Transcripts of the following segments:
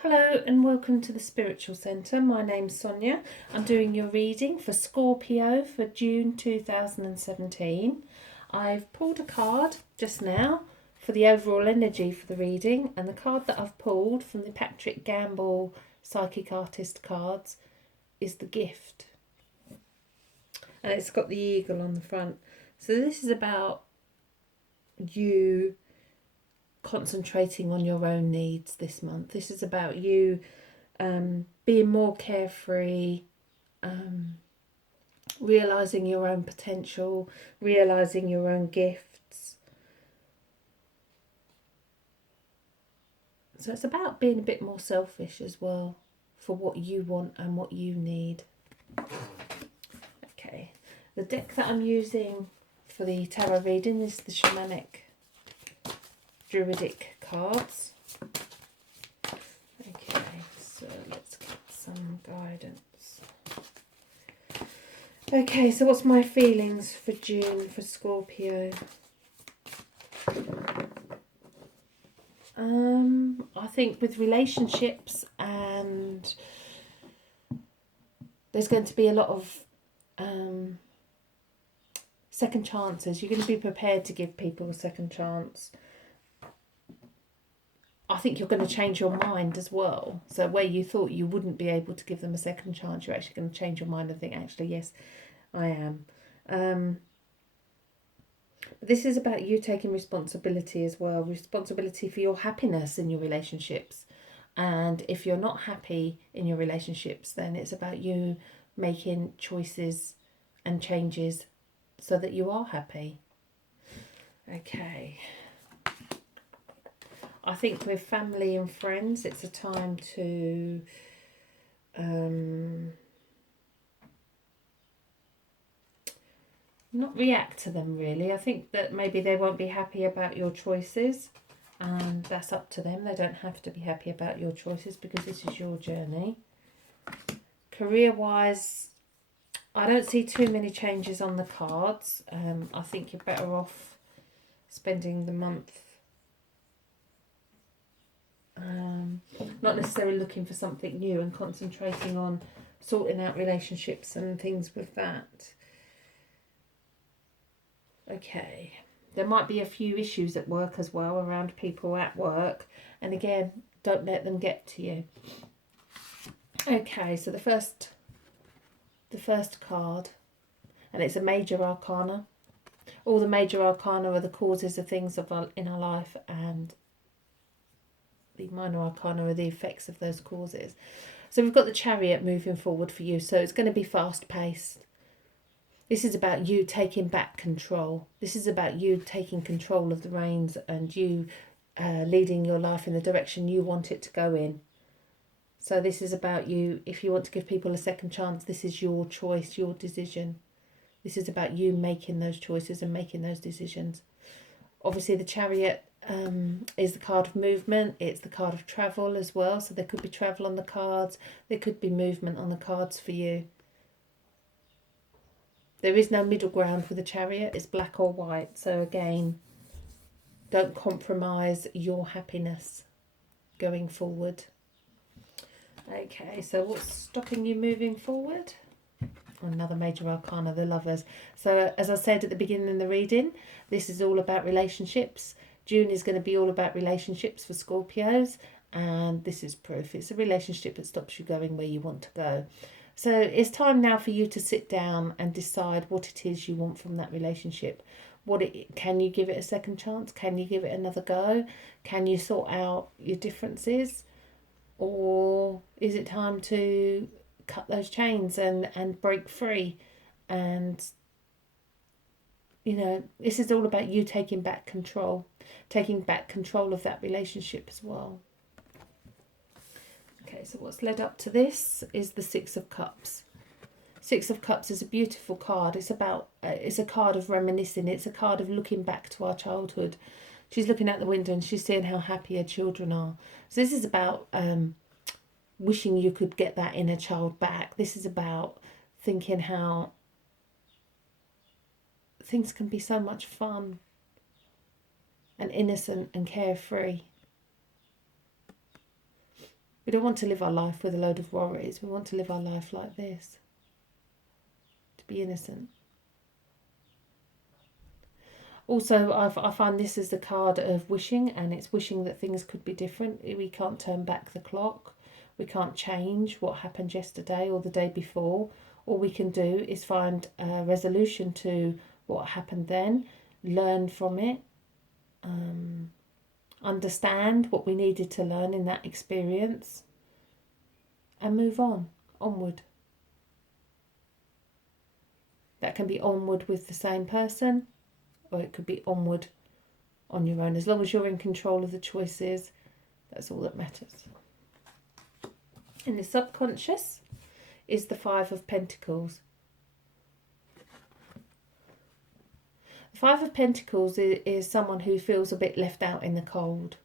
Hello and welcome to the Spiritual Centre. My name's Sonia. I'm doing your reading for Scorpio for June 2017. I've pulled a card just now for the overall energy for the reading, and the card that I've pulled from the Patrick Gamble Psychic Artist cards is the Gift. And it's got the eagle on the front. So this is about you concentrating on your own needs this month. This is about you being more carefree, realising your own potential, realising your own gifts. So it's about being a bit more selfish as well for what you want and what you need. Okay, the deck that I'm using for the tarot reading is the Shamanic Druidic cards. Okay, so let's get some guidance. Okay, so what's my feelings for June for Scorpio? I think with relationships, and there's going to be a lot of second chances. You're going to be prepared to give people a second chance. I think you're going to change your mind as well. So where you thought you wouldn't be able to give them a second chance, you're actually going to change your mind and think, actually, yes, I am. But this is about you taking responsibility as well. Responsibility for your happiness in your relationships. And if you're not happy in your relationships, then it's about you making choices and changes so that you are happy. Okay. I think with family and friends, it's a time to not react to them, really. I think that maybe they won't be happy about your choices, and that's up to them. They don't have to be happy about your choices because this is your journey. Career-wise, I don't see too many changes on the cards. I think you're better off spending the month not necessarily looking for something new and concentrating on sorting out relationships and things with that. Okay, there might be a few issues at work as well, around people at work, and again, don't let them get to you. Okay, so the first card, and it's a major arcana. All the major arcana are the causes of things in our life, and the minor arcana are the effects of those causes. So we've got the Chariot moving forward for you, so it's going to be fast paced. This is about you taking back control. This is about you taking control of the reins and you leading your life in the direction you want it to go in. So this is about you, if you want to give people a second chance, this is your choice, your decision. This is about you making those choices and making those decisions. Obviously the Chariot is the card of movement. It's the card of travel as well. So there could be travel on the cards. There could be movement on the cards for you. There is no middle ground with the Chariot. It's black or white. So again, don't compromise your happiness going forward. Okay, so what's stopping you moving forward? Another major arcana, the Lovers. So as I said at the beginning of the reading, this is all about relationships. June is going to be all about relationships for Scorpios, and this is proof. It's a relationship that stops you going where you want to go. So it's time now for you to sit down and decide what it is you want from that relationship. Can you give it a second chance? Can you give it another go? Can you sort out your differences? Or is it time to cut those chains and break free? And this is all about you taking back control of that relationship as well. Okay, so what's led up to this is the Six of Cups. Six of Cups is a beautiful card. It's a card of reminiscing. It's a card of looking back to our childhood. She's looking out the window and she's seeing how happy her children are. So this is about wishing you could get that inner child back. This is about thinking how things can be so much fun and innocent and carefree. We don't want to live our life with a load of worries. We want to live our life like this. To be innocent. Also, I find this is the card of wishing, and it's wishing that things could be different. We can't turn back the clock. We can't change what happened yesterday or the day before. All we can do is find a resolution to what happened then, learn from it, understand what we needed to learn in that experience, and move onward. That can be onward with the same person, or it could be onward on your own. As long as you're in control of the choices, that's all that matters. In the subconscious is the Five of Pentacles. The Five of Pentacles is someone who feels a bit left out in the cold.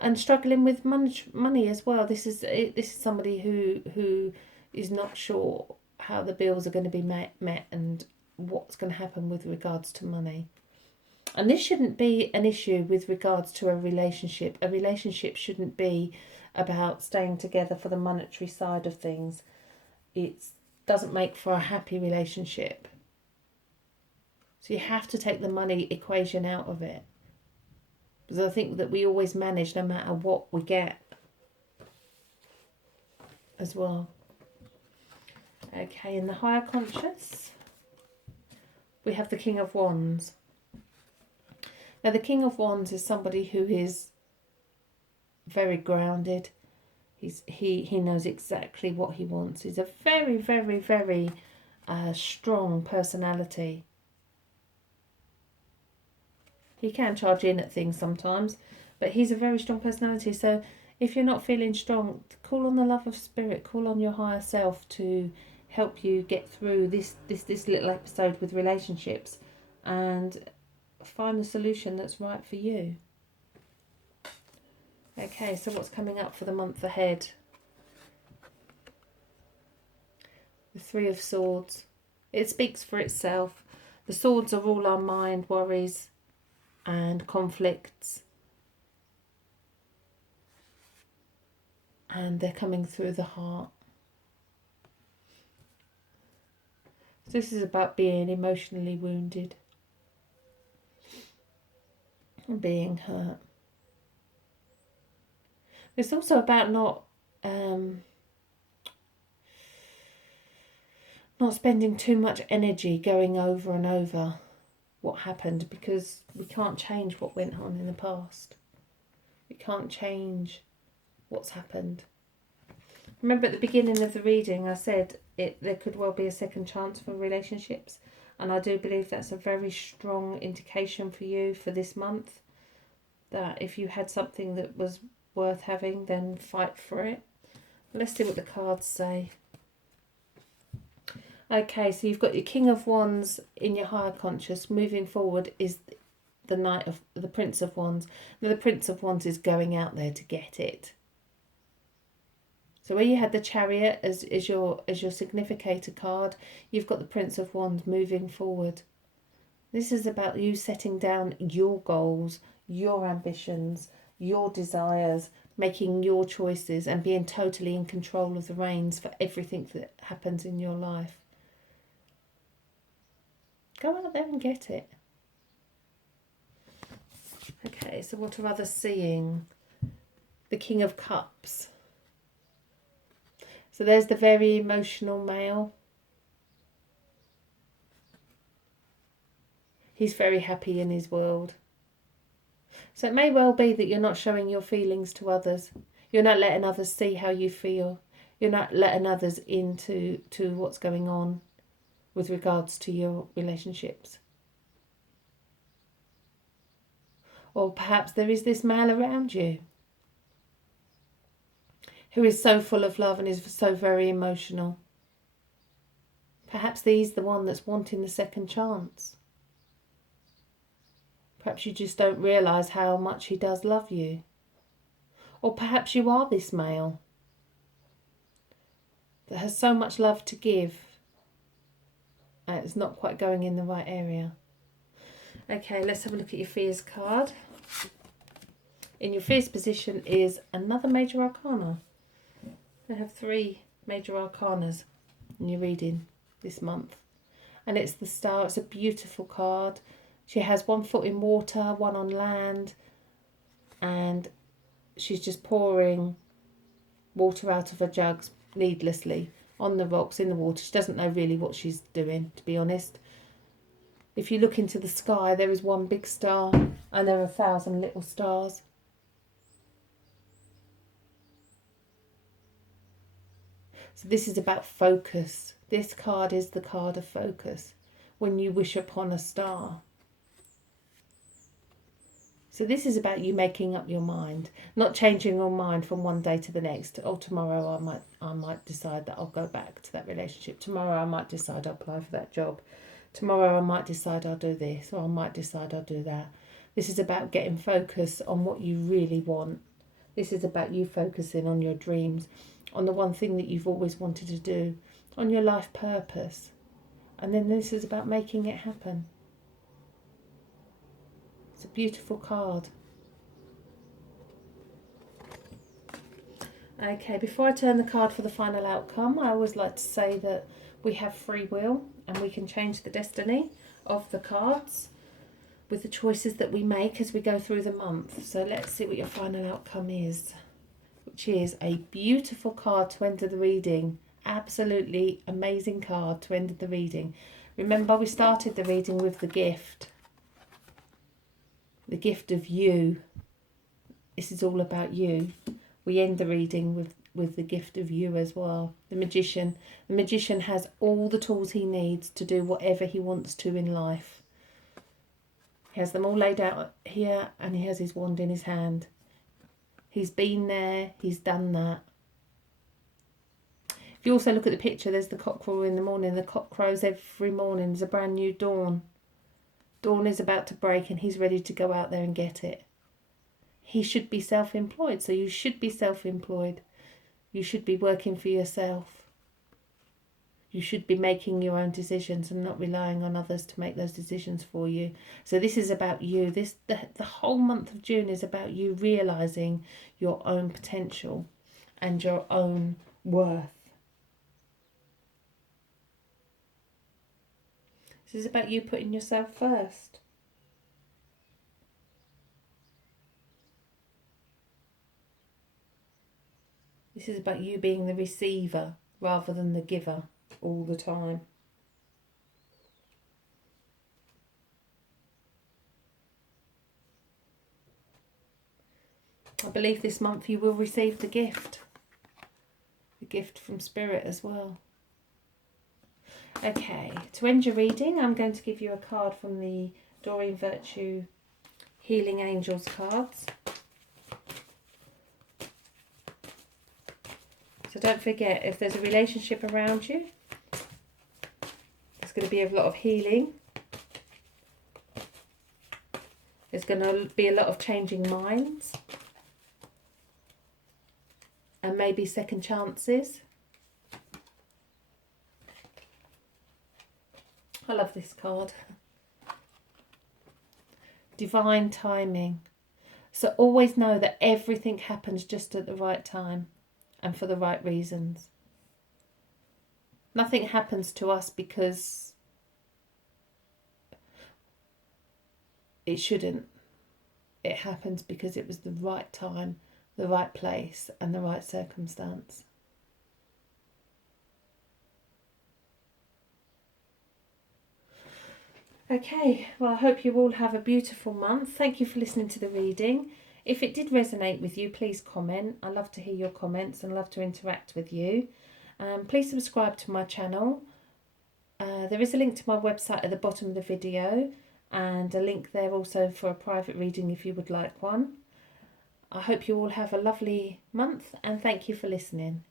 And struggling with money as well. This is somebody who is not sure how the bills are going to be met and what's going to happen with regards to money. And this shouldn't be an issue with regards to a relationship. A relationship shouldn't be about staying together for the monetary side of things. It doesn't make for a happy relationship. So you have to take the money equation out of it. Because I think that we always manage no matter what we get as well. Okay, in the higher conscious, we have the King of Wands. Now, the King of Wands is somebody who is very grounded. He knows exactly what he wants. He's a very, very, very strong personality. He can charge in at things sometimes, but he's a very strong personality. So if you're not feeling strong, call on the love of spirit, call on your higher self to help you get through this little episode with relationships and find the solution that's right for you. Okay, so what's coming up for the month ahead? The Three of Swords. It speaks for itself. The swords are all our mind worries and conflicts. And they're coming through the heart. So this is about being emotionally wounded and being hurt. It's also about not spending too much energy going over and over what happened, because we can't change what went on in the past. We can't change what's happened. Remember at the beginning of the reading I said there could well be a second chance for relationships, and I do believe that's a very strong indication for you for this month, that if you had something that was worth having, then fight for it. Let's see what the cards say. Okay, so you've got your King of Wands in your higher conscious. Moving forward is the Prince of Wands. Now the Prince of Wands is going out there to get it. So where you had the Chariot as your significator card, you've got the Prince of Wands moving forward. This is about you setting down your goals, your ambitions, your desires, making your choices and being totally in control of the reins for everything that happens in your life. Go out there and get it. Okay, so what are others seeing? The King of Cups. So there's the very emotional male. He's very happy in his world. So it may well be that you're not showing your feelings to others. You're not letting others see how you feel. You're not letting others into what's going on with regards to your relationships. Or perhaps there is this male around you who is so full of love and is so very emotional. Perhaps he's the one that's wanting the second chance. Perhaps you just don't realise how much he does love you. Or perhaps you are this male that has so much love to give and it's not quite going in the right area. Okay, let's have a look at your fears card. In your first position is another major arcana. I have 3 major arcanas in your reading this month. And it's the Star. It's a beautiful card. She has 1 foot in water, 1 on land. And she's just pouring water out of her jugs needlessly on the rocks, in the water. She doesn't know really what she's doing, to be honest. If you look into the sky, there is 1 big star and there are 1,000 little stars. So this is about focus. This card is the card of focus. When you wish upon a star. So this is about you making up your mind, not changing your mind from one day to the next. Oh, tomorrow I might decide that I'll go back to that relationship. Tomorrow I might decide I'll apply for that job. Tomorrow I might decide I'll do this, or I might decide I'll do that. This is about getting focus on what you really want. This is about you focusing on your dreams, on the one thing that you've always wanted to do, on your life purpose. And then this is about making it happen. It's a beautiful card. Okay, before I turn the card for the final outcome, I always like to say that we have free will and we can change the destiny of the cards with the choices that we make as we go through the month. So let's see what your final outcome is, which is a beautiful card to end the reading. Absolutely amazing card to end the reading. Remember, we started the reading with the gift. The gift of you. This is all about you. We end the reading with the gift of you as well. The magician. The magician has all the tools he needs to do whatever he wants to in life. He has them all laid out here and he has his wand in his hand. He's been there, he's done that. If you also look at the picture, there's the cock crow in the morning. The cock crows every morning. There's a brand new dawn. Dawn is about to break and he's ready to go out there and get it. He should be self-employed, so you should be self-employed. You should be working for yourself. You should be making your own decisions and not relying on others to make those decisions for you. So this is about you. The whole month of June is about you realising your own potential and your own worth. This is about you putting yourself first. This is about you being the receiver rather than the giver all the time. I believe this month you will receive the gift from Spirit as well. Okay, to end your reading, I'm going to give you a card from the Doreen Virtue Healing Angels cards. So don't forget, if there's a relationship around you, there's going to be a lot of healing. There's going to be a lot of changing minds. And maybe second chances. I love this card. Divine timing. So always know that everything happens just at the right time and for the right reasons. Nothing happens to us because it shouldn't. It happens because it was the right time, the right place, and the right circumstance. Okay, well, I hope you all have a beautiful month. Thank you for listening to the reading. If it did resonate with you, please comment. I love to hear your comments and love to interact with you. Please subscribe to my channel. There is a link to my website at the bottom of the video and a link there also for a private reading if you would like one. I hope you all have a lovely month and thank you for listening.